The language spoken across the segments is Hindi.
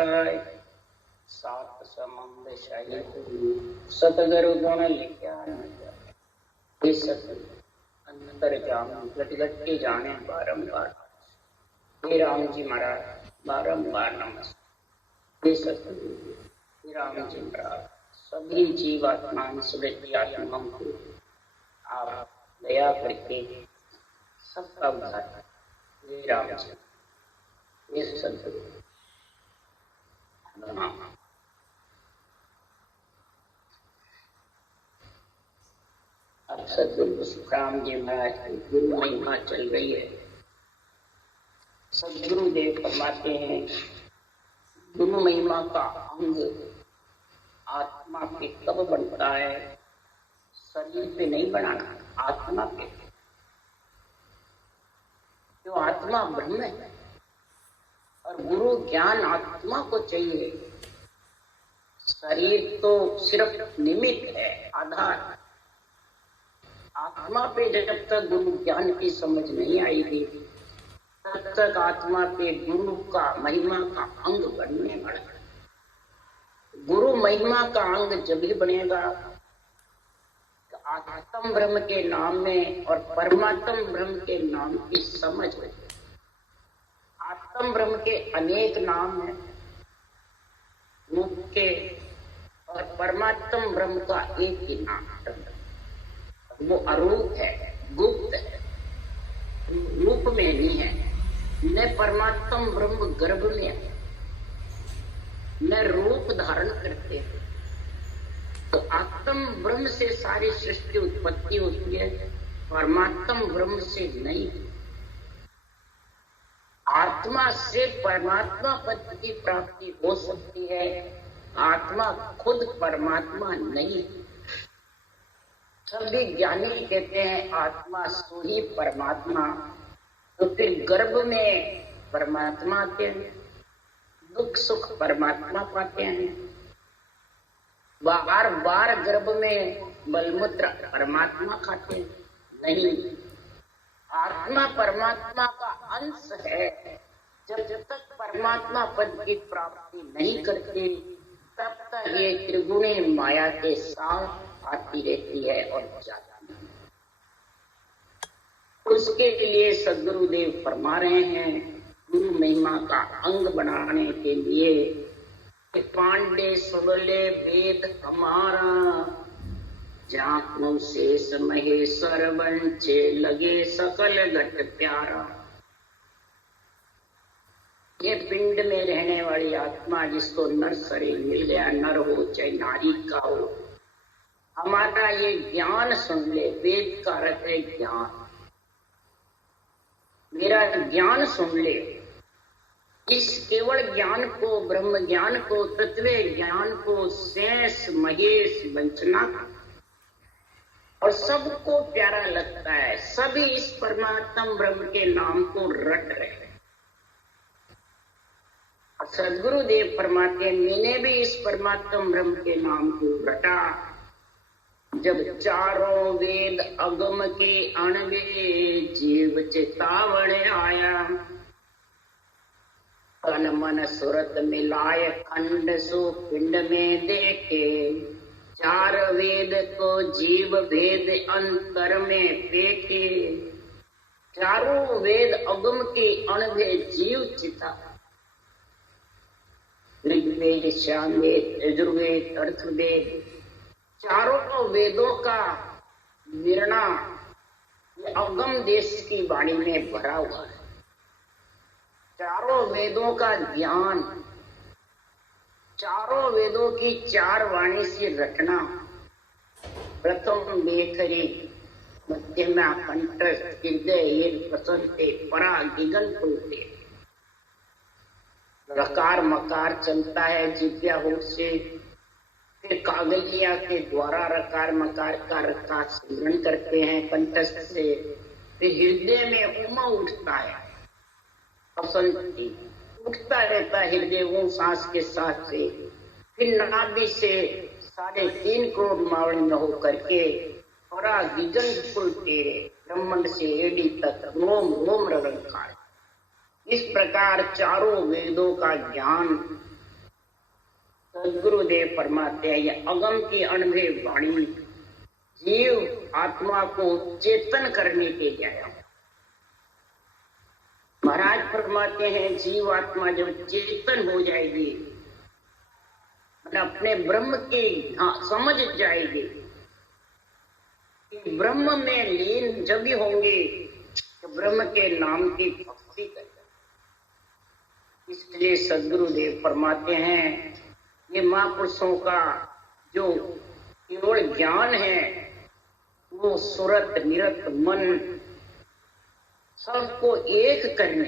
सहाय सात समुद्र सहित सतगुरु गुण लिखा हे सतगुरु अंतर जान गट गट के जाने बारंबार। हे राम जी महाराज बारंबार नमस्कार। हे सतगुरु हे राम जी महाराज सभी जीवात्मा सुरति आत्मा को आप दया करके सबका उद्धार। हे राम जी हे सतगुरु अब सतगुरु सुखराम जी महाराज की गुरु महिमा चल रही है। सदगुरु देव फरमाते हैं गुरु महिमा का अंग आत्मा पे कब बनता है? शरीर पे नहीं बनाना, आत्मा पे। जो आत्मा ब्रह्म है और गुरु ज्ञान आत्मा को चाहिए। शरीर तो सिर्फ निमित्त है, आधार। आत्मा पे जब तक गुरु ज्ञान की समझ नहीं आएगी तब तक आत्मा पे गुरु का महिमा का अंग बनने वाला। गुरु महिमा का अंग जब भी बनेगा आत्म ब्रह्म के नाम में और परमात्म ब्रह्म के नाम की समझ हो। आत्म ब्रह्म के अनेक नाम हैं रूप के और परमात्म ब्रह्म का एक ही नाम है। वो अरूप है, गुप्त है, रूप में नहीं है। न परमात्म ब्रह्म गर्भ में है, न रूप धारण करते हैं। तो आत्म ब्रह्म से सारी सृष्टि उत्पत्ति होती है, परमात्म ब्रह्म से नहीं। आत्मा से परमात्मा पद की प्राप्ति हो सकती है, आत्मा खुद परमात्मा नहीं। सभी ज्ञानी कहते हैं आत्मा सो ही परमात्मा। तो फिर गर्भ में परमात्मा आते हैं, दुख सुख परमात्मा पाते हैं। बार बार गर्भ में बलमूत्र परमात्मा खाते हैं, नहीं। आत्मा परमात्मा का अंश है। जब तक परमात्मा पद की प्राप्ति नहीं करती तब तक ये त्रिगुणी माया के साथ आती रहती है और जाती है। उसके लिए सदगुरुदेव फरमा रहे हैं गुरु महिमा का अंग बनाने के लिए कि पांडे सुगले वेद हमारा जाकू शेष महेश्वर बंचे लगे सकल घट प्यारा। ये पिंड में रहने वाली आत्मा जिसको नर शरीर मिल गया, नर हो चाहे नारी का हो, हमारा ये ज्ञान सुन ले। वेद का अर्थ है ज्ञान। मेरा ज्ञान सुन ले। इस केवल ज्ञान को, ब्रह्म ज्ञान को, तत्व ज्ञान को शेष महेश वंचना और सबको प्यारा लगता है। सभी इस परमात्म ब्रह्म के नाम को रट रहे हैं। सदगुरुदेव फरमाते हैं मैंने भी इस परमात्म ब्रह्म के नाम को रटा। जब चारों वेद अगम के अणवे जीव चेतावण आया, तन मन सुरत मिलाय खंड सो पिंड में देखे। चार वेद को जीव भेद अंतर में देखे। चारों वेद अगम के अणवे जीव चिता। ऋग्वेद, सामवेद, यजुर्वेद, अर्थवेद, चारों वेदों का निर्णय अगम देश की वाणी में भरा हुआ है। चारों वेदों का ज्ञान, चारों वेदों की चार वाणी से रटना। प्रथम बेखरी, मध्यमा कंठस्थ, हृदय प्रसन्नते, परा गिगन पुलते। रकार मकार चलता है जिज्ञा होठ से, फिर कागलिया के द्वारा रकार मकार का रकार सिमरन करते हैं कंठस्थ से। फिर हृदय में उमा उठता है, प्रसन्नति उठता रहता है हृदय सांस के साथ से। फिर नाभि से 3.5 करोड़ मावड़ी हो करके परा गिगन पुल तेरे ब्रह्मांड से एडी तक रोम रोम रंकार। इस प्रकार चारों वेदों का ज्ञान सदगुरुदेव फरमाते हैं, ये अगम की अनभे वाणी जीव आत्मा को चेतन करने के लिए आया। महाराज फरमाते हैं जीव आत्मा जब चेतन हो जाएगी, अपने ब्रह्म की समझ जाएगी कि ब्रह्म में लीन जब भी होंगे तो ब्रह्म के नाम की भक्ति करें। इसलिए सदगुरुदेव फरमाते हैं ये महापुरुषों का जो केवल ज्ञान है वो सुरत निरत मन सबको एक करने,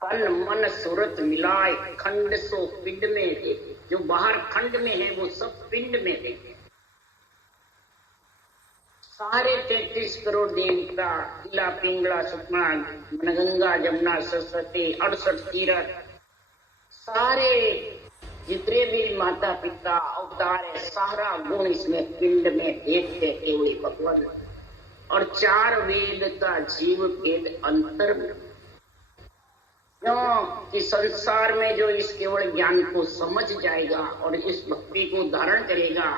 तन मन सुरत मिलाए खंड सो पिंड में दे। जो बाहर खंड में है वो सब पिंड में दे। सारे 33 करोड़ देवता, इला पिंगला सुखना मनगंगा जमुना सरस्वती 68 तीरथ, सारे जितने भी माता पिता अवतार है, सारा गुण इसमें पिंड में देखते केवल भगवान। और 4 वेद का जीव वेद अंतर में, क्यों कि संसार में जो इस केवल ज्ञान को समझ जाएगा और इस भक्ति को धारण करेगा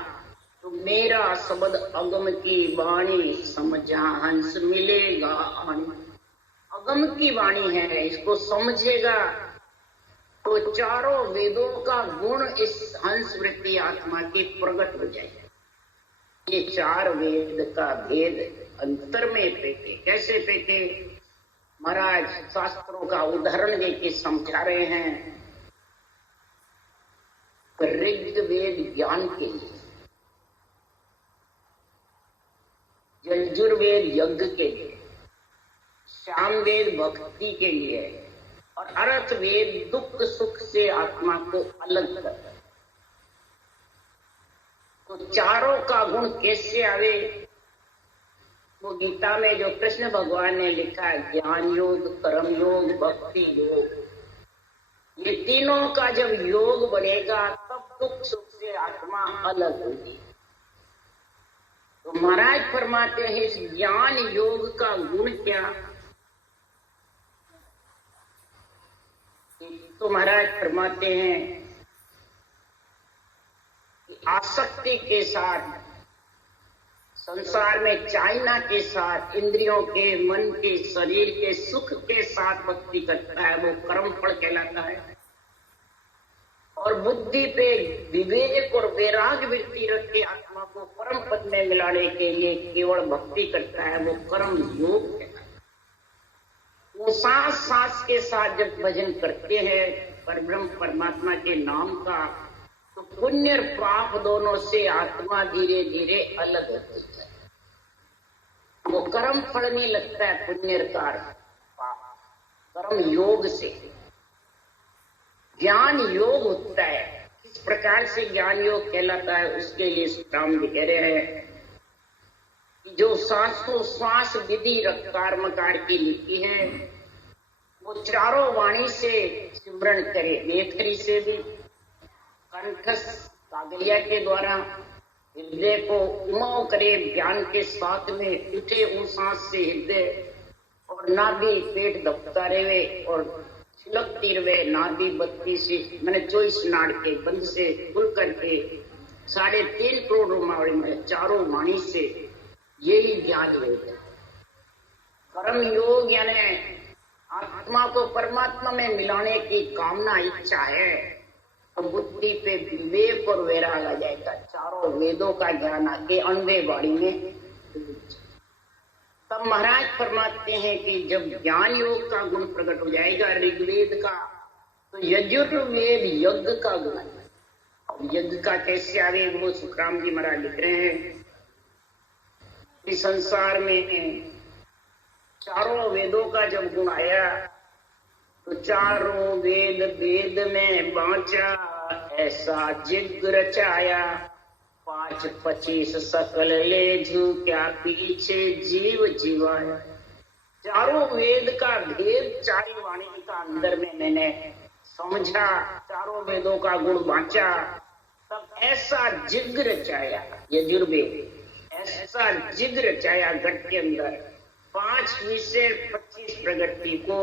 तो मेरा शब्द अगम की वाणी समझा हंस मिलेगा। अगम की वाणी है, इसको समझेगा तो चारों वेदों का गुण इस हंस वृत्ति आत्मा की प्रकट हो जाएगा। ये 4 वेद का भेद अंतर में पेटे। कैसे पेटे? महाराज शास्त्रों का उदाहरण देके समझा रहे हैं। ऋग्वेद ज्ञान के लिए, यजुर्वेद यज्ञ के लिए, सामवेद भक्ति के लिए और अर्थवेद दुख सुख से आत्मा को अलग करता है। तो चारों का गुण कैसे आवे? वो गीता में जो कृष्ण भगवान ने लिखा है, ज्ञान योग, कर्म योग, भक्ति योग, ये तीनों का जब योग बनेगा तब दुख सुख से आत्मा अलग होगी। तो महाराज फरमाते हैं इस ज्ञान योग का गुण क्या? तो महाराज फरमाते हैं कि आसक्ति के साथ, संसार में चाइना के साथ, इंद्रियों के, मन के, शरीर के सुख के साथ भक्ति करता है वो कर्म फल कहलाता है। और बुद्धि पे विवेक और वैराग्य वृत्ति रख के आत्मा को परम पद में मिलाने के लिए केवल भक्ति करता है वो कर्म योग कहलाता है। वो सांस सांस के साथ जब भजन करते हैं परब्रह्म परमात्मा के नाम का, तो पुण्य और पाप दोनों से आत्मा धीरे धीरे अलग होती है। वो कर्म फल नहीं लगता है पुण्य का कर्म योग से। ज्ञान योग होता है। किस प्रकार से ज्ञान योग कहलाता है उसके लिए राम जी कह रहे हैं कि जो श्वास विधि कर्मकार की लिखी है वो चारों वाणी से सिमरण करे, नेत्री से भी, कंठस कागलिया के द्वारा हृदय को उमाओ करे, ज्ञान के साथ में उठे उन सांस से हृदय और नाभि पेट दबता रहे और छिलकती रहे। नाभि 32 मैंने 24 नाड़ के बंद से खुल करके 3.5 करोड़ रोमावली में चारों वाणी से, यही ज्ञान योग है। कर्म योग यानी आत्मा को परमात्मा में मिलाने की कामना इच्छा है तो बुद्धि पे विवेक और वैराग आ जाएगा। चारों वेदों का ज्ञान आके अनवे वाणी में। तब महाराज फरमाते हैं कि जब ज्ञान योग का गुण प्रकट हो जाएगा ऋग्वेद का, तो यजुर्वेद यज्ञ का गुण। अब यज्ञ का कैसे आवे वो सुखराम जी महाराज लिख रहे हैं। इस संसार में चारों वेदों का जब गुण आया तो चारों वेद वेद में बांचा, ऐसा जिग रचाया। 5-25 सकल ले झुक्या पीछे जीव जीवाया। चारों वेद का भेद चारी वाणी का अंदर में मैंने समझा, चारों वेदों का गुण बांचा, तब ऐसा जिग रचाया। यजुर्वेद ऐसा जिग रचाया घट के अंदर 5 विषय 25 प्रगति को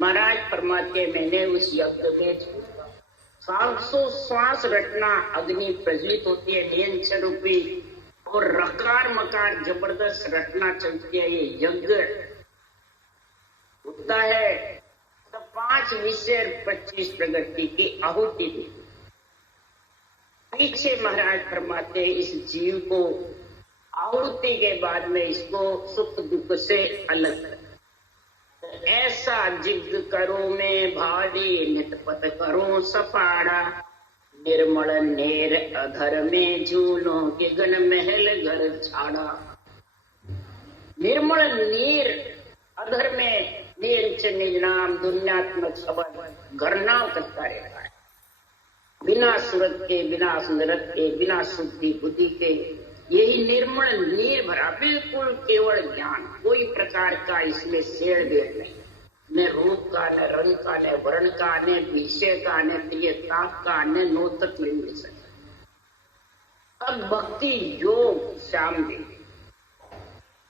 महाराज फरमाते मैंने उस यज्ञ में श्वास रटना, अग्नि प्रज्वलित होती है नियंत्रण रूपी, और रकार मकार जबरदस्त रटना चलती है। ये यज्ञ होता है। तो 5 विषय 25 प्रगति की आहुति दी। पीछे महाराज फरमाते इस जीव को आहुति के बाद में इसको सुख दुख से अलग कर। ऐसा जिग करो में भारी, नितपत करो सपाड़ा, निर्मल नेर अधर में झूलो के गण महल घर छाड़ा। निर्मल नीर अधर में निज नाम दुनियात्मक शब्द घरनाव करता रहता है, बिना सूरत के, बिना सुंदरत के, बिना शुद्धि बुद्धि के। यही निर्मल नीर भरा, बिल्कुल केवल ज्ञान, कोई प्रकार का इसमें शेर बेर नहीं, न रूप का, न रंग का, न वर्ण का, न विषय का, न प्रियता का, न नोतक लिंग अब भक्ति योग श्याम जी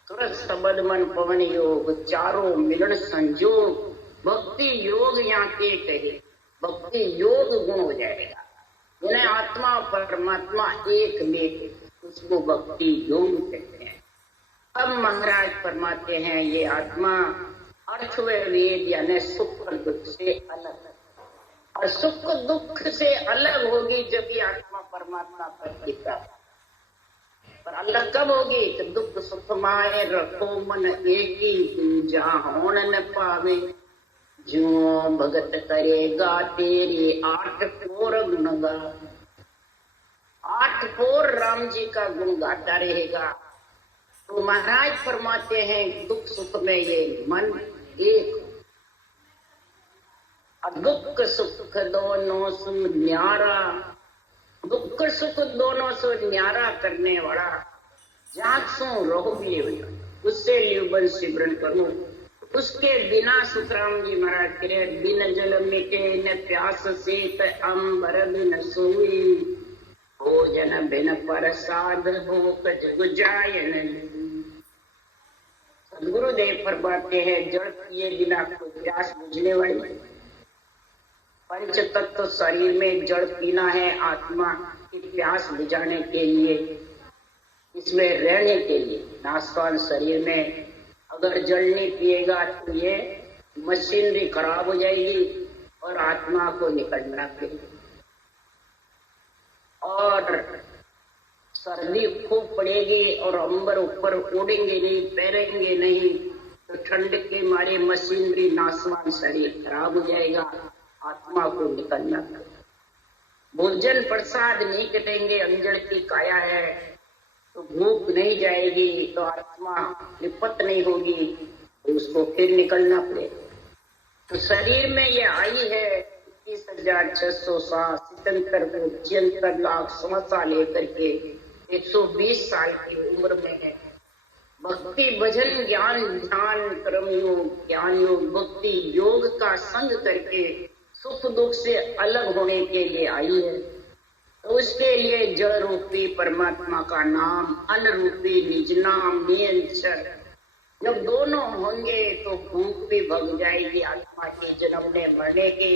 तुरंत शब्द मन पवन योग, चारों मिलन संयोग। भक्ति योग यहाँ के कहे, भक्ति योग गुण हो जाएगा। यानी आत्मा परमात्मा एक में, उसको भक्ति योग कहते हैं। अब महाराज फरमाते हैं ये आत्मा अर्थ व वेद यानी सुख और दुख से अलग है, और सुख दुख से अलग होगी जब ये आत्मा परमात्मा पर टिका। पर अलग कब होगी? तो दुख सुख माए रखो मन एक ही, जहाँ होन न पावे जो भगत करेगा तेरी 8 पोर गुणगा। 8 पोर राम जी का गुण गाता रहेगा। तो महाराज फरमाते हैं दुख सुख में ये मन एक, और दुख सुख दोनों सु न्यारा। दुख सुख दोनों से न्यारा करने वाला जाग सो रहो भी उससे लियुबन सिमरन करो। उसके बिना सुखराम जी महाराज करे बिन जल मिटे न प्यास सेत अंबर बिन सोई, भोजन बिन प्रसाद भूख जग जायन। सदगुरुदेव फरमाते हैं जल पिए बिना कोई प्यास बुझने वाली। पंच तत्व शरीर में जल पीना है आत्मा की प्यास बुझाने के लिए, इसमें रहने के लिए। नासवान शरीर में अगर जल नहीं पिएगा तो ये मशीनरी खराब हो जाएगी और आत्मा को निकलना पड़ेगा। और सर्दी खूब पड़ेगी और अंबर ऊपर उड़ेंगे नहीं, तैरेंगे नहीं, तो ठंड के मारे मशीनरी नासवान शरीर खराब हो जाएगा, आत्मा को निकलना पड़ेगा। भोजन प्रसाद नहीं कटेंगे, अंजड़ की काया है तो भूख नहीं जाएगी, तो आत्मा निपत नहीं होगी, तो उसको फिर निकलना पड़ेगा। तो शरीर में ये आई है 21,607 सितंबर को 76 लाख समस्या लेकर के 120 साल की उम्र में है। भक्ति भजन ज्ञान ध्यान कर्म योग ज्ञान योग भक्ति योग का संग करके सुख दुख से अलग होने के लिए आई है। तो उसके लिए जल रूपी परमात्मा का नाम, अन्न रूपी निज नाम नियंत्रण, जब दोनों होंगे तो भूख भी भग जाएगी आत्मा के जन्मने मरने के,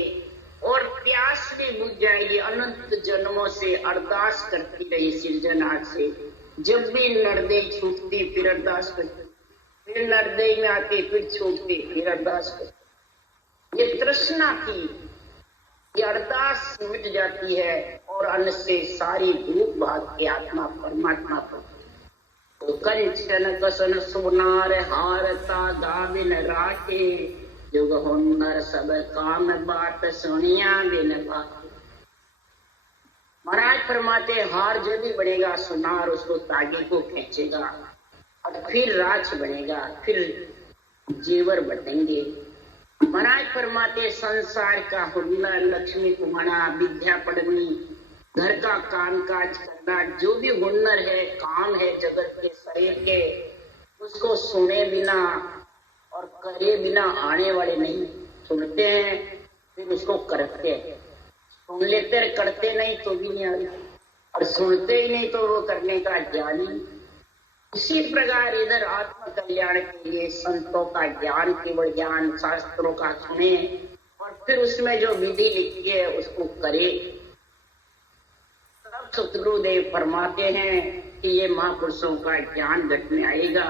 और प्यास भी बुझ जाएगी। अनंत जन्मों से अरदास करती रही सिरजनहार से, जब भी नरदेह छूटती फिर अरदास करती, फिर नरदेह में आती फिर छूटती फिर अरदास करती। ये तृष्णा की ये अरदास मिट जाती है और अन्न से सारी भूख भाग के आत्मा परमात्मा पर। तो कंचन कसन सोनार हारता गाविन राखे, जुग हुनर सब काम बात सुनिया बिन बाके। महाराज फरमाते हार जो भी बनेगा सुनार उसको तागे को खींचेगा, और फिर राज बनेगा, फिर जेवर बनेंगे। महाराज फरमाते संसार का हुनर, लक्ष्मी कमाना, विद्या पढ़नी, घर का काम काज करना, जो भी हुनर है काम है जगत के शरीर के, उसको सुने बिना और करे बिना आने वाले नहीं। सुनते हैं फिर उसको करते हैं, सुन लेते करते नहीं तो भी नहीं आते, और सुनते ही नहीं तो वो करने का ज्ञान ही। इसी प्रकार इधर आत्म कल्याण के लिए संतों का ज्ञान, केवल ज्ञान शास्त्रों का सुने और फिर उसमें जो विधि लिखी है उसको करे। तब सतगुरुदेव फरमाते हैं कि ये महापुरुषों का ज्ञान घट में आएगा।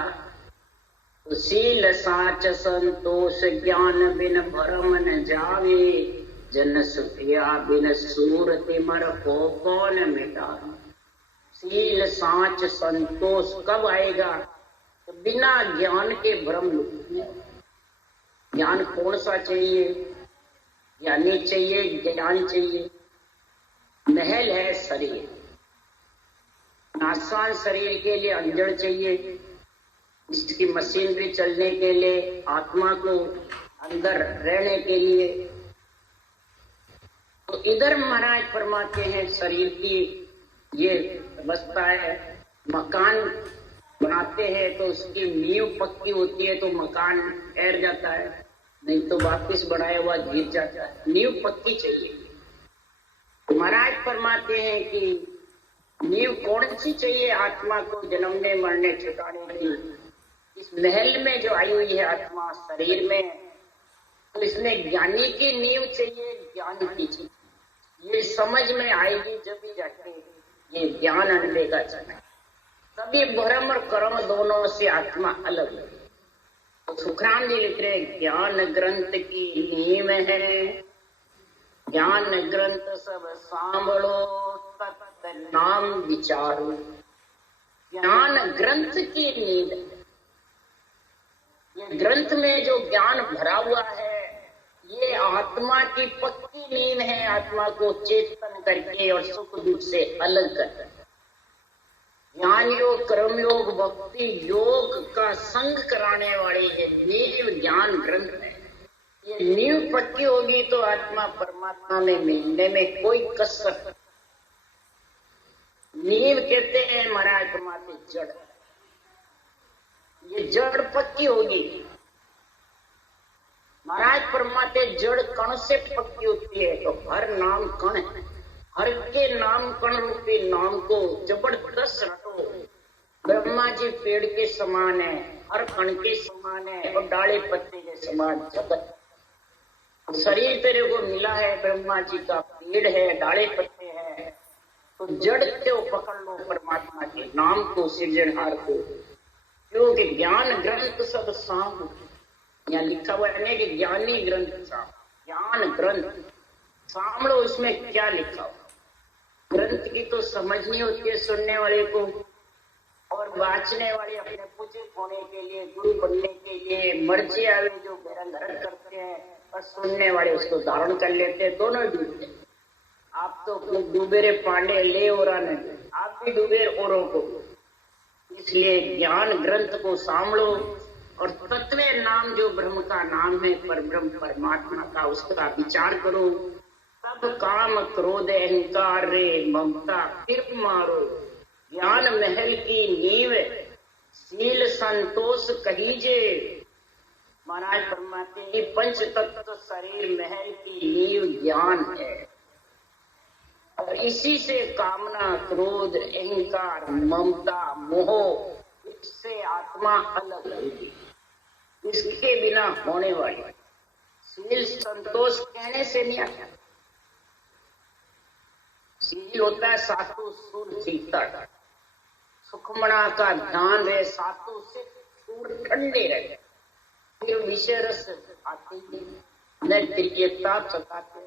तो शील साच संतोष ज्ञान बिन भरम न जावे, जन सुखिया बिन सूरत मर को कौन मिटावे। शील साच संतोष कब आएगा? तो बिना ज्ञान के भ्रम नहीं। ज्ञान कौन सा चाहिए? ज्ञानी चाहिए, ज्ञान चाहिए। महल है शरीर, आसान शरीर के लिए अंजड़ चाहिए। इसकी मशीनरी चलने के लिए, आत्मा को अंदर रहने के लिए। तो इधर महाराज फरमाते हैं शरीर की ये अवस्था है। मकान बनाते हैं तो उसकी नींव पक्की होती है तो मकान ठहर जाता है, नहीं तो वापिस बनाया हुआ गिर जाता है। नींव पक्की चाहिए। महाराज फरमाते हैं कि नींव कौन सी चाहिए आत्मा को जन्मने मरने छुटाने की? इस महल में जो आई हुई है आत्मा शरीर में, तो इसमें ज्ञानी की नींव चाहिए, ज्ञान की चाहिए। ये समझ में आएगी जब भी जाके ये ज्ञान अनुभव का समय। तभी भ्रम और कर्म दोनों से आत्मा अलग है। तो सुखराम जी लिख रहे ज्ञान ग्रंथ की नींव है, ज्ञान ग्रंथ सब सांभळो तत् नाम विचारो। ज्ञान ग्रंथ की नींव है। ये ग्रंथ में जो ज्ञान भरा हुआ है ये आत्मा की पक्की नींव है। आत्मा को चेतन करके और सुख दुख से अलग करके ज्ञान योग, कर्म योग, भक्ति योग का संग कराने वाली ये नींव ज्ञान ग्रंथ है। ये नींव पक्की होगी तो आत्मा परमात्मा में मिलने में कोई कसर। नींव कहते हैं महाराज फरमाते जड़। ये जड़ पक्की होगी। महाराज फरमाते जड़ कण से पक्की होती है। तो हर नाम कण है। हर के नाम कण रूपी नाम को जबरदस्त रटो। ब्रह्मा जी पेड़ के समान है, हर कण के समान है और डाले पत्ते के समान जगत। शरीर तेरे को मिला है, ब्रह्मा जी का पेड़ है, डाले पत्ते हैं। तो जड़ को पकड़ लो परमात्मा के नाम को, सृजनहार को। क्योंकि ज्ञान ग्रंथ सब साम, यहाँ लिखा हुआ है कि ज्ञानी ग्रंथ साम। ज्ञान ग्रंथ सामलो, इसमें क्या लिखा हुआ? ग्रंथ की तो समझ नहीं होती है सुनने वाले को, और वाचने वाले अपने पूजित होने के लिए, गुरु बनने के लिए मर्जी आवे जो ग्रहण धारण करते हैं, और सुनने वाले उसको धारण कर लेते हैं। दोनों डूबते। आप तो डूबेरे पांडे ले और आप भी डूबेर औरों को। इसलिए ज्ञान ग्रंथ को सांभलो और तत्व नाम जो ब्रह्म का नाम है, पर ब्रह्म परमात्मा का, उसका विचार करो। तब काम क्रोध अहंकार रे ममता फिर मारो। ज्ञान महल की नींव शील संतोष कहीजे। महाराज फरमाते हैं पंच तत्व शरीर महल की नींव ज्ञान है, और इसी से कामना क्रोध अहंकार ममता मोह, इससे आत्मा अलग होगी। इसके बिना होने वाली शील संतोष कहने से नहीं आता। शील होता है सातों सुर शीतल, सुखमना का ध्यान रहे, सातों से सुर ठंडे रहे। फिर विषय रस आते न प्रियता सताते।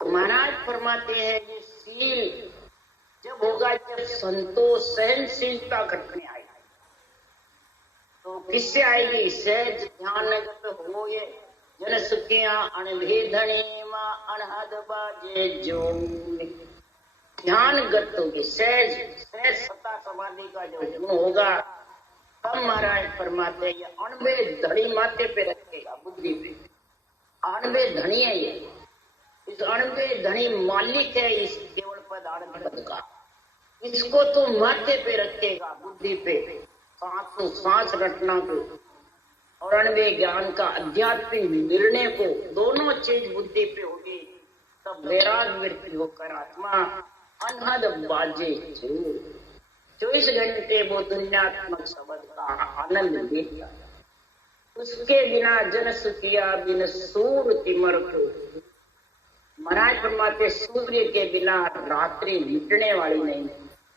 महाराज फरमाते हैं ये शील जब होगा जब संतोष सहनशीलता घटने आएगी। तो किससे आएगी? सहज ध्यानगत हो ये जन सुखिया अनभेदनी मां अनहद बाजे जो। ध्यानगत होगी, सहज सहज सत्ता समाधि का जो गुण होगा, तब महाराज फरमाते हैं ये अणबे धड़ी माथे पे रखेगा, बुद्धि पे। अणबे धनी है ये, इस अणबे धनी मालिक है इस केवल पद आनंद पद का। इसको तो माथे पे रखेगा, बुद्धि पे, सांस रटना को और अणबे ज्ञान का आध्यात्मिक निर्णय को, दोनों चीज बुद्धि पे होगी। तब वैराग वृत्ति होकर आत्मा अनहद बाजे 24 घंटे वो दुनियात्मक शब्द का आनंद लेता। उसके बिना जन सुखिया बिन सूर तिमर को। महाराज फरमाते सूर्य के बिना रात्रि मिटने वाली नहीं।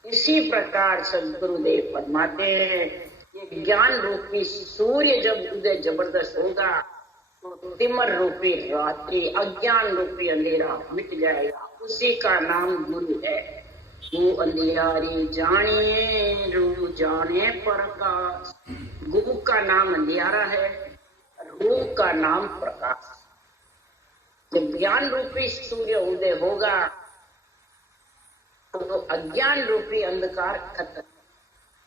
इसी प्रकार सदगुरुदेव फरमाते हैं ये ज्ञान रूपी सूर्य जब उदय जबरदस्त होगा तो तिमर रूपी रात्रि अज्ञान रूपी अंधेरा मिट जाएगा। उसी का नाम गुरु है। वो अंधियारी जानिए रू जाने प्रकाश। गुरु का नाम अंधियारा है, रू का नाम प्रकाश। जब ज्ञान रूपी सूर्य उदय होगा तो अज्ञान रूपी अंधकार खत्म।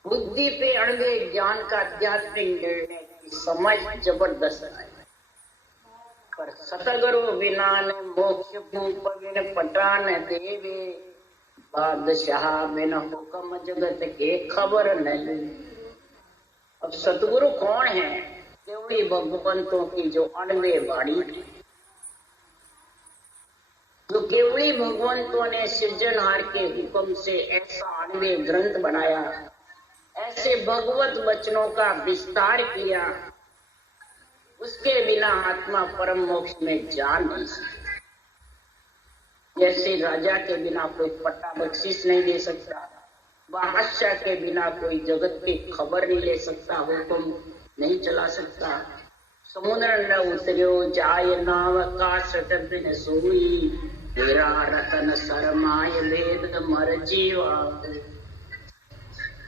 बुद्धि पे अड़वे ज्ञान का आध्यात्मिक निर्णय की समझ जबरदस्त है। पर सतगुरु बिना ने मोक्ष भूप बिन पटान देवे। बादशाह बिन हुक्म जगत के खबर नहीं। अब सतगुरु कौन है? केवली भगवंतों की जो अणवे वाणी, जो केवली भगवंतों ने सृजनहार के हुक्म से ऐसा अणवे ग्रंथ बनाया, ऐसे भगवत वचनों का विस्तार किया, उसके बिना आत्मा परम मोक्ष में जा नहीं सकती। जैसे राजा के बिना कोई पट्टा बख्शिश नहीं दे सकता, बादशाह के बिना कोई जगत की खबर नहीं ले सकता, हुक्म नहीं चला सकता। समुद्र न उतरियो जाय नाव आकाश बिन सोई। तेरा रतन शरमाय वेद मर जीवा।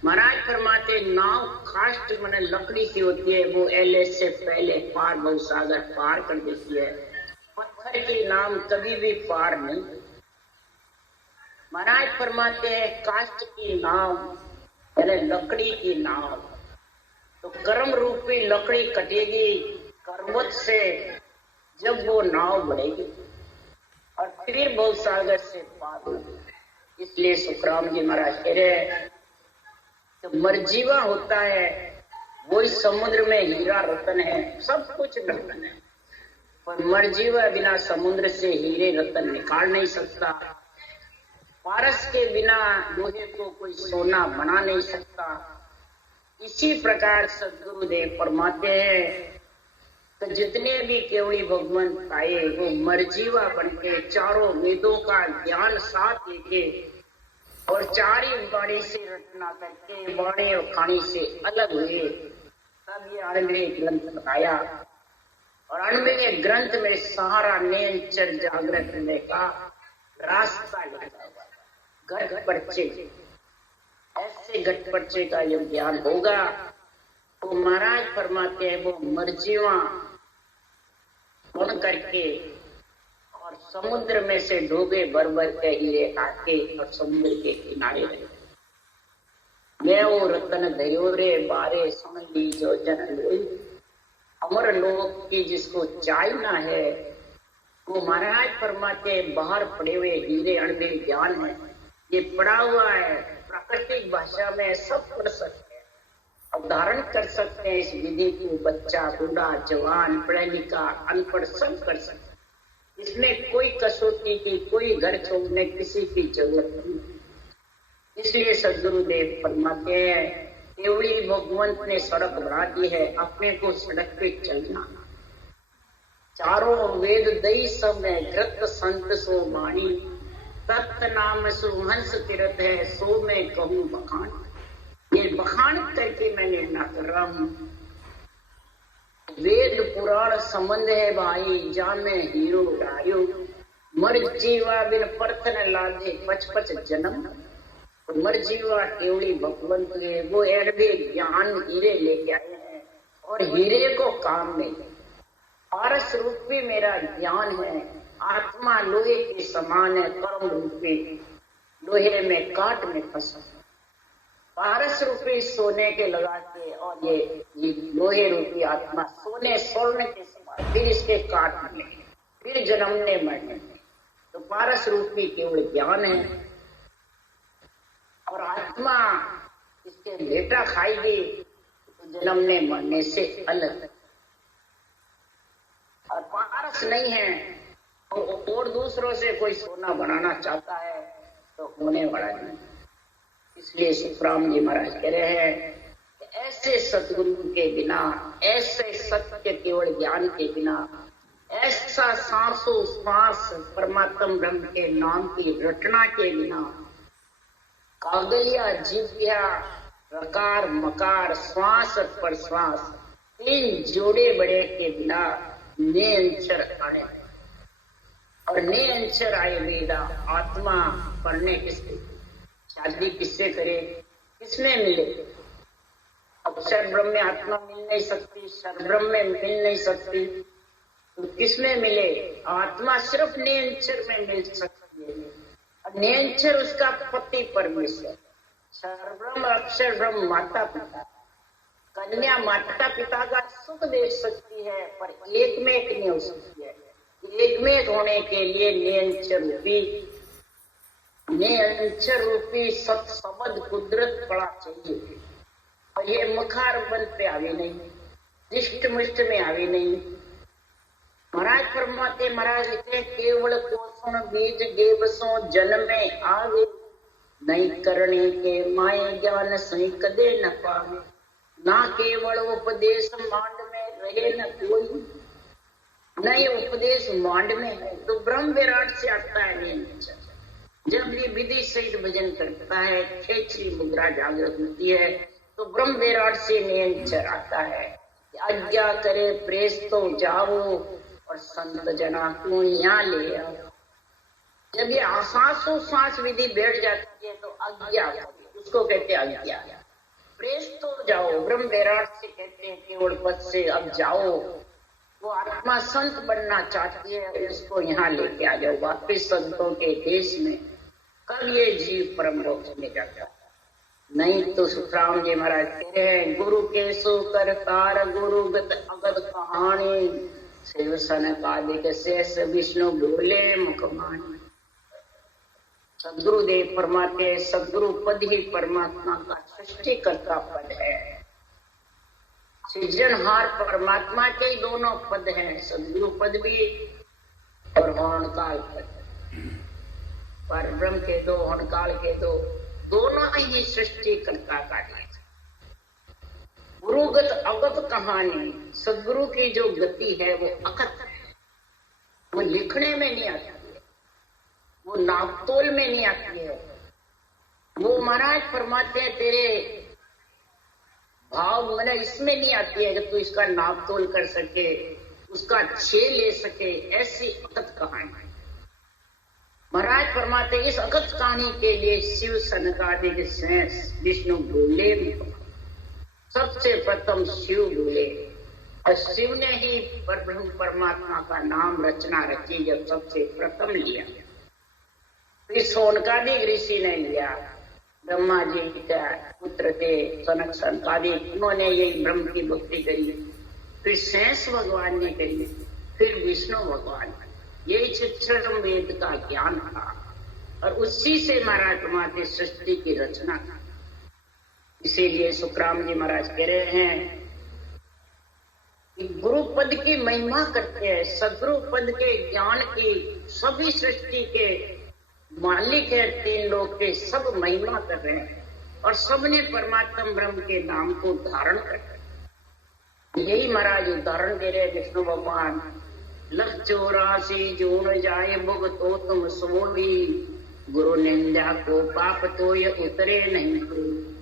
महाराज फरमाते नाव काष्ठ माने लकड़ी की होती है, वो एले से पहले पार भवसागर पार कर देती है। पत्थर की नाव कभी भी पार नहीं। महाराज फरमाते हैं काष्ठ की नाव यानी लकड़ी की नाव, तो कर्म रूपी लकड़ी कटेगी कर्मवत से, जब वो नाव बढ़ेगी और फिर भवसागर से पार होगी। इसलिए सुखराम जी महाराज कह रहे हैं तो मरजीवा होता है वही समुद्र में हीरा रतन है, सब कुछ रतन है, पर मरजीवा बिना समुद्र से हीरे रतन निकाल नहीं सकता। पारस के बिना लोहे को कोई सोना बना नहीं सकता। इसी प्रकार सदगुरुदेव फरमाते हैं तो जितने भी केवली भगवंत आए वो मरजीवा बनके चारों वेदों का ज्ञान साथ लेके और चार ही वाणी से रचना करके वाणी और खानी से अलग हुए, तब ये अणवे ग्रंथ बताया। और अणवे ग्रंथ में सहारा नेचर जागृत करने का रास्ता लिखा हुआ, घट पर्चे। ऐसे घट पर्चे का जब ज्ञान होगा तो महाराज फरमाते हैं वो मरजीवा बन करके और समुद्र में से डूबे भर के हीरे आके और समुद्र के किनारे रहे। मैं वो रतन धरियो रे बारे समझ ली जो जन लोई। अमर लोक की जिसको चाहना है वो महाराज फरमाते बाहर पड़े हुए हीरे अणवे ज्ञान है, ये पड़ा हुआ है प्राकृतिक भाषा में सब पढ़ सकते हैं, अवधारण कर सकते हैं। इस विधि को बच्चा बूढ़ा जवान पढ़ा लिखा अनपढ़ सब कर सकते हैं। इसमें कोई कसौटी की कोई घर छोड़ने किसी की जरूरत नहीं। इसलिए सदगुरुदेव फरमाते हैं केवली भगवंत ने सड़क बना दी है, अपने को सड़क पे चलना। चारों वेद दई सब में ग्रत संत सो वाणी। तत्त नाम सुहंस तीर्थ है सो मैं कहूँ बखान। ये बखान करके मैं निर्णय कर रहा हूँ। वेद पुराण संबंध है भाई जा में हीरो डायो। मर जीवा बिन परतन लादे पच पच जन्म। तो मर जीवा केवली भगवंत के वो एडवे ज्ञान हीरे लेके आए हैं और हीरे को काम में पारस रूपी मेरा ज्ञान है। आत्मा लोहे के समान है, कर्म रूपी लोहे में काट में फंसा। पारस रूपी सोने के लगा के और ये लोहे रूपी आत्मा सोने स्वर्ण के समान, फिर इसके काट में फिर जन्मने मरने में। तो पारस रूपी केवल ज्ञान है और आत्मा इसके बेटा खाएगी तो जन्मने मरने से अलग। और पारस नहीं है और दूसरों से कोई सोना बनाना चाहता है तो होने वाला नहीं। इसलिए सुखराम जी महाराज कह रहे हैं ऐसे सतगुरु के बिना, ऐसे सत्य केवल ज्ञान के बिना, ऐसा सांसों सांस परमात्म ब्रह्म के नाम की रटना के बिना, कागलिया जिव्या रकार मकार श्वास पर श्वास तीन जोड़े बड़े के बिना ने अंचर आए, और ने अंचर आए वेदा आत्मा पढ़ने किससे, शादी किससे करे, किसमें मिले? अक्षर ब्रह्म में आत्मा मिल नहीं सकती, सरब्रह्म में मिल नहीं सकती, तो किसमें मिले? आत्मा सिर्फ नेंचर में मिल सकती है, और नेंचर उसका पति परमेश्वर। सरब्रह्म अक्षर ब्रह्म माता पिता, कन्या माता पिता का सुख देख सकती है, पर एक में एक नहीं हो सकती है। एक में एक होने के लिए नेंचर रूपी सत्सबद कुदरत पड़ा चाहिए, और ये मुखार बंद पे आवे नहीं, दृष्ट मुष्ट में आवे नहीं। महाराज फरमाते, महाराज लिखे केवल कोसुण बीज देवसों जन्म में आवे, नहीं करने के माए ज्ञान सही कदे न पावे, ना केवल उपदेश मांड में रहे न कोई, न ये उपदेश मांड में है तो ब्रह्म विराट से आता है नेंचर। जब ये विधि सहित भजन करता है, खेचरी मुद्रा जागृत होती है, तो ब्रह्म विराट से नेंचर आता है। आज्ञा करे प्रेस तो जाओ, और संत जना को यहाँ ले आओ। जब ये सांसों सांस विधि बैठ जाती है तो आज्ञा, उसको कहते हैं आज्ञा। प्रेस तो जाओ, ब्रह्म विराट से कहते हैं केवल पद से अब जाओ। वो आत्मा संत बनना चाहती है, उसको यहाँ लेके आ जाओ वापिस संतों के देश में। कब ये जीव परम मोक्ष में जाता, नहीं तो सुखराम जी महाराज कहते हैं, गुरु के सो करतार गुरुगत अगत कहानी, शिव सन कादिक शेष विष्णु बोले मुखमानी। सदगुरुदेव फरमाते हैं, सदगुरु पद ही परमात्मा का सृष्टिकर्ता पद है। सृजनहार परमात्मा के ही दोनों पद हैं, सदगुरु पद भी और हरणकाल पद। पर ब्रह्म के दो, हरणकाल के दो, दोनों ही सृष्टिकर्ता का है। गुरुगत अगत कहानी, सदगुरु की जो गति है वो अकत है, वो लिखने में नहीं आती है, वो नापतोल में नहीं आती है। वो महाराज फरमाते हैं, तेरे भाव मैंने इसमें नहीं आती है कि तू इसका नाप तोल कर सके, उसका छे ले सके, ऐसी अकत कहानी। महाराज फरमाते इस अकत कहानी के लिए शिव सनकादिक शेष विष्णु बोले। सबसे प्रथम शिव बोले, और शिव ने ही परब्रह्म परमात्मा का नाम रचना रची जब सबसे प्रथम लिया। फिर सोनकादिक ऋषि ने लिया, ब्रह्मा जी का पुत्र थे सनक सनकादिक, उन्होंने यही ब्रह्म की भक्ति करी। फिर शेष भगवान ने करी, फिर विष्णु भगवान। यही शिक्षण वेद का ज्ञान था, और उसी से महाराज फरमाते सृष्टि की रचना था। इसीलिए सुखराम जी महाराज कह रहे हैं कि गुरु पद की महिमा करते हैं, सदगुरु पद के ज्ञान की सभी सृष्टि के मालिक है, तीन लोग के सब महिमा कर रहे हैं, और सबने परमात्म ब्रह्म के नाम को धारण कर रहे हैं। यही महाराज उदाहरण दे रहे विष्णु भगवान, 184 जोड़ जाए भुगतो तुम सोई, गुरु निंदा को पाप तो ये उतरे नहीं तो।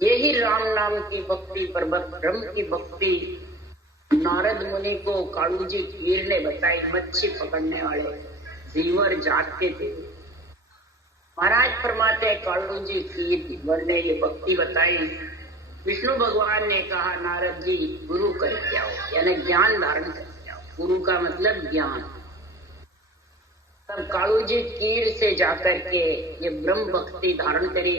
यही राम नाम की भक्ति, ब्रह्म की भक्ति नारद मुनि को कालू जी कीर ने बताई। मच्छी पकड़ने वाले धीवर जात के थे, महाराज फरमाते कालू जी कीर ने ये भक्ति बताई। विष्णु भगवान ने कहा नारद जी गुरु करके आओ, यानी ज्ञान धारण करके आओ। गुरु का मतलब ज्ञान। तब कालू जी कीर से जाकर के ये ब्रह्म भक्ति धारण करी।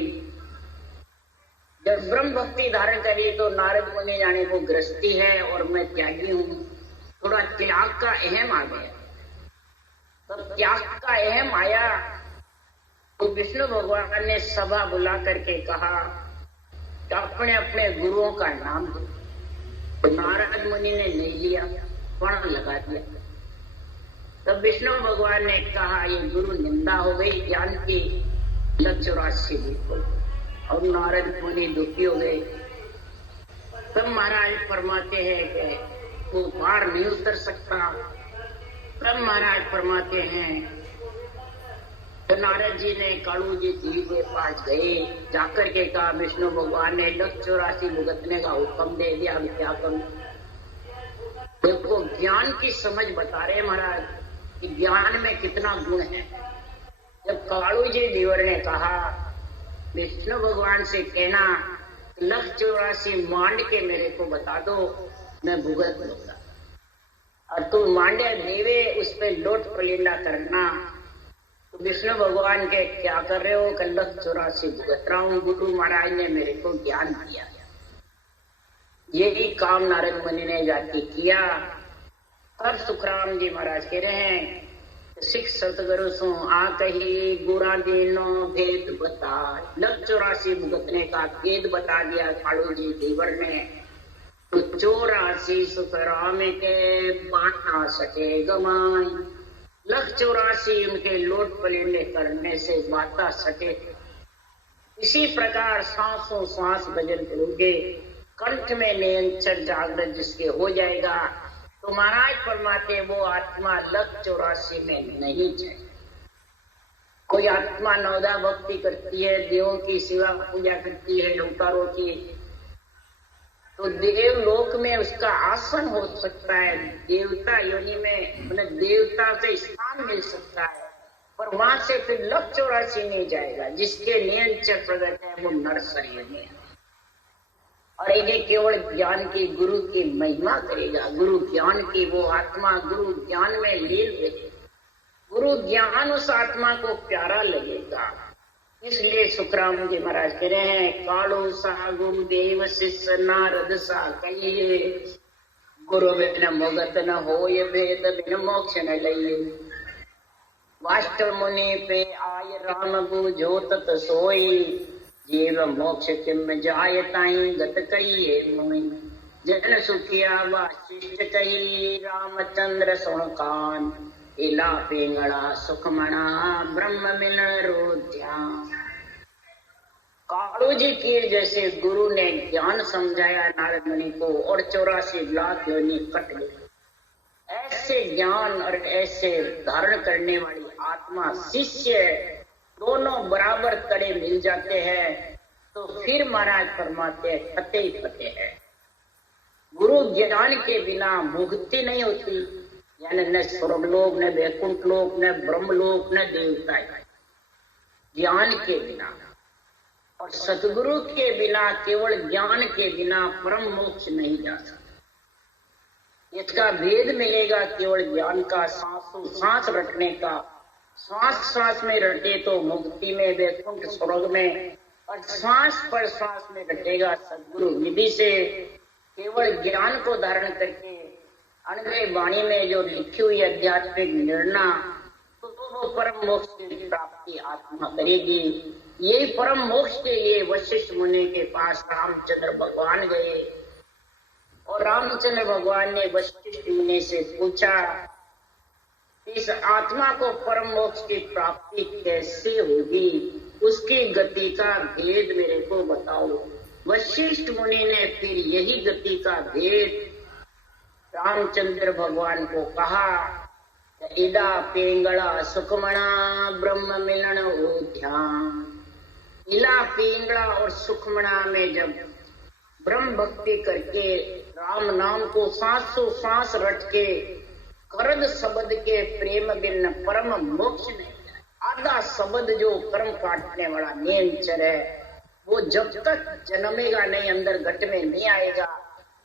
जब ब्रह्म भक्ति धारण करी तो नारद मुनि जाने वो गृहस्थी है और मैं त्यागी हूँ, थोड़ा त्याग का अहम आ गया। तब त्याग का अहम आया तो विष्णु भगवान ने सभा बुला करके कहा कि अपने अपने गुरुओं का नाम दो। तो नारद मुनि ने नहीं लिया, पण लगा दिया। तब विष्णु भगवान ने कहा ये गुरु निंदा हो गई ज्ञान की, 184 बिल्कुल। और नारद मुनि दुखी हो गए, तब महाराज फरमाते हैं कि वो पार नहीं उतर सकता। तब महाराज फरमाते हैं, तो नारद जी ने कालू जी के पास गए, जाकर के कहा विष्णु भगवान ने 184 भुगतने का हुक्म दे दिया, हम क्या करूं। देखो ज्ञान की समझ बता रहे महाराज कि ज्ञान में कितना गुण है। जब कालू जी देवर ने कहा विष्णु भगवान से कहना 184 मांड के मेरे को बता दो, मैं भुगत लूंगा, और तू मांडे देवे उस पे लोट पलीला करना। तो विष्णु भगवान के क्या कर रहे हो, 184 भुगत रहा हूं, गुरु महाराज ने मेरे को ज्ञान दिया। यही काम नारद मुनि ने जाके किया। तब सुखराम जी महाराज कह रहे हैं, सिख सतगुरु सो आ कही गुरा दीनो भेद बता। 184 भुगतने का भेद बता दिया कालू जी देवर ने। तो 84 सुखराम के बांटा सके गमाई। 184 उनके लोट पलीले करने से बाता सके। इसी प्रकार सांसों सांस भजन करोगे, कंठ में नियंत्रण जागृत जिसके हो जाएगा, तो महाराज फरमाते वो आत्मा 184 में नहीं जाए। कोई आत्मा नवदा भक्ति करती है, देवों की सेवा पूजा करती है, लौटारों की, तो देवलोक में उसका आसन हो सकता है, देवता योनि में मतलब देवता से स्थान मिल सकता है, पर वहां से फिर 184 नहीं जाएगा। जिसके नियंत्रण प्रगट है वो नर शरीर में है, और इन्हें केवल ज्ञान की गुरु की महिमा करेगा। गुरु ज्ञान की वो आत्मा गुरु ज्ञान में लीन रहेगी, गुरु ज्ञान उस आत्मा को प्यारा लगेगा। इसलिए सुखराम जी महाराज कह रहे हैं, कालो सा गुरुदेव शिष्य नारद सा कहिए, गुरु बिन मुगत न होय भेद बिन मोक्ष न लइए। वाष्ट मुनि पे आय राम बुझो तत सोई, जीव मोक्ष किम जाय ताई गत कहिए मोई। जन सुखिया वाशिष्ठ कही रामचंद्र सुन कान, इला पिंगला सुखमणा ब्रह्म मिलन रोध्या। कालू जी की जैसे गुरु ने ज्ञान समझाया नारद मुनि को और 84 लाख योनि कट गई, ऐसे ज्ञान और ऐसे धारण करने वाली आत्मा शिष्य दोनों बराबर कड़े मिल जाते हैं, तो फिर महाराज फरमाते हैं फतेह ही फतेह है। गुरु ज्ञान के बिना मुक्ति नहीं होती, यानी न स्वर्गलोक न वैकुंठ लोक न ब्रह्मलोक न देवता। ज्ञान के बिना और सतगुरु के बिना, केवल ज्ञान के बिना परम मोक्ष नहीं जा सकता। इसका भेद मिलेगा केवल ज्ञान का, सांसों सांस रटने का। श्वास श्वास में रटे तो मुक्ति में वैकुंठ स्वर्ग में, और श्वास पर श्वास में रटेगा सदगुरु निधि से। केवल ज्ञान को धारण करके अनग्रह वाणी में जो लिखी हुई आध्यात्मिक निर्णय, तो वो परम मोक्ष की प्राप्ति आत्मा करेगी। यही परम मोक्ष के लिए वशिष्ठ मुनि के पास रामचंद्र भगवान गए, और रामचंद्र भगवान ने वशिष्ठ मुनि से पूछा, इस आत्मा को परम मोक्ष की प्राप्ति कैसे होगी, उसकी गति का भेद मेरे को बताओ। वशिष्ठ मुनि ने फिर यही गति का भेद रामचंद्र भगवान को कहा। इदा पिंगला सुखमणा ब्रह्म मिलन हो ध्यान। इला पिंगला और सुखमणा में जब ब्रह्म भक्ति करके राम नाम को सांसों सांस रट के करद शब्द के प्रेम बिन परम मोक्ष नहीं। आधा शब्द जो कर्म काटने वाला नियंचर है, वो जब तक जन्मेगा नहीं, अंदर घट में नहीं आएगा,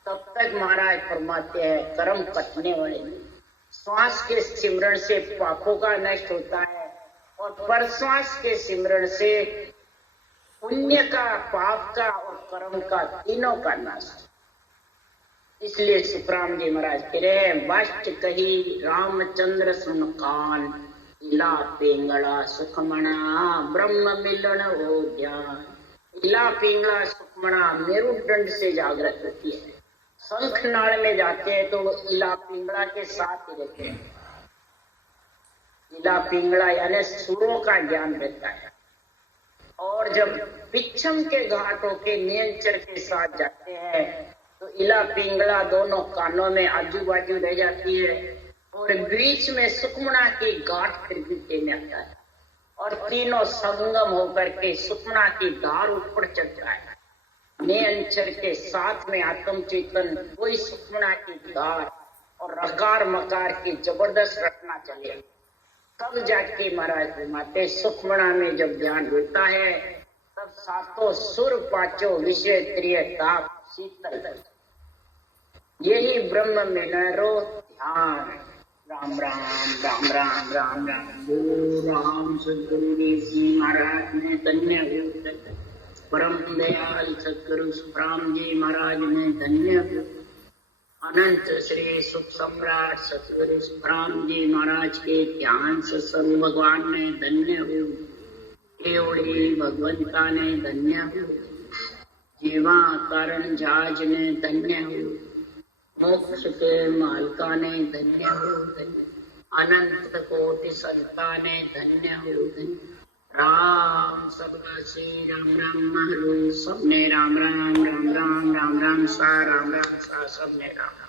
तब तक महाराज फरमाते हैं कर्म कटने वाले नहीं। श्वास के सिमरण से पापों का नष्ट होता है, और पर श्वास के सिमरण से पुण्य का, पाप का और कर्म का, तीनों का नाश। इसलिए सुखराम जी महाराज कह रहे हैं, वाष्ट कही रामचंद्र सुन कान, इला पिंगला सुखमणा ब्रह्म मिलन हो ज्ञान। इला पिंगला सुखमणा मेरुदंड से जागृत होती है। शंख नाड़ में जाते हैं तो वो इला पिंगला के साथ ही रहते हैं। इला पिंगला यानी सुरों का ज्ञान रहता है। और जब पिछम के घाटों के नियंत्रण के साथ जाते हैं इला पिंगला दोनों कानों में आजू बाजू रह जाती है और बीच में सुखमना की गांठ फिर भी आता है और तीनों संगम होकर के सुखमना की धार ऊपर चढ़ता है। नियंचर के साथ में आत्म चेतन कोई सुखमना की धार और रकार मकार की जबरदस्त रचना चले, तब जाके महाराज माते सुखमना में जब ध्यान होता है तब सातों सुर पांचों विषय त्रिय ताप शीतल, यही ब्रह्म में रो ध्यान। राम राम राम राम राम राम। गुरु राम सदगुरु जी महाराज ने धन्य हो, परम दयाल सदगुरु सुखराम जी महाराज ने धन्य हो, अनंत श्री सुख सम्राट सतगुरु सुखराम जी महाराज के ध्यान से सर्व भगवान ने धन्य हो, केवड़ी भगवंता ने धन्य हो, जीवा कारण जाज ने धन्य हो, मोक्ष के मालका ने धन्य हो, अनंत कोटि संता ने धन्य हो, राम सबका श्री राम राम हरो सबने राम राम राम राम राम राम सा राम राम सा सबने राम।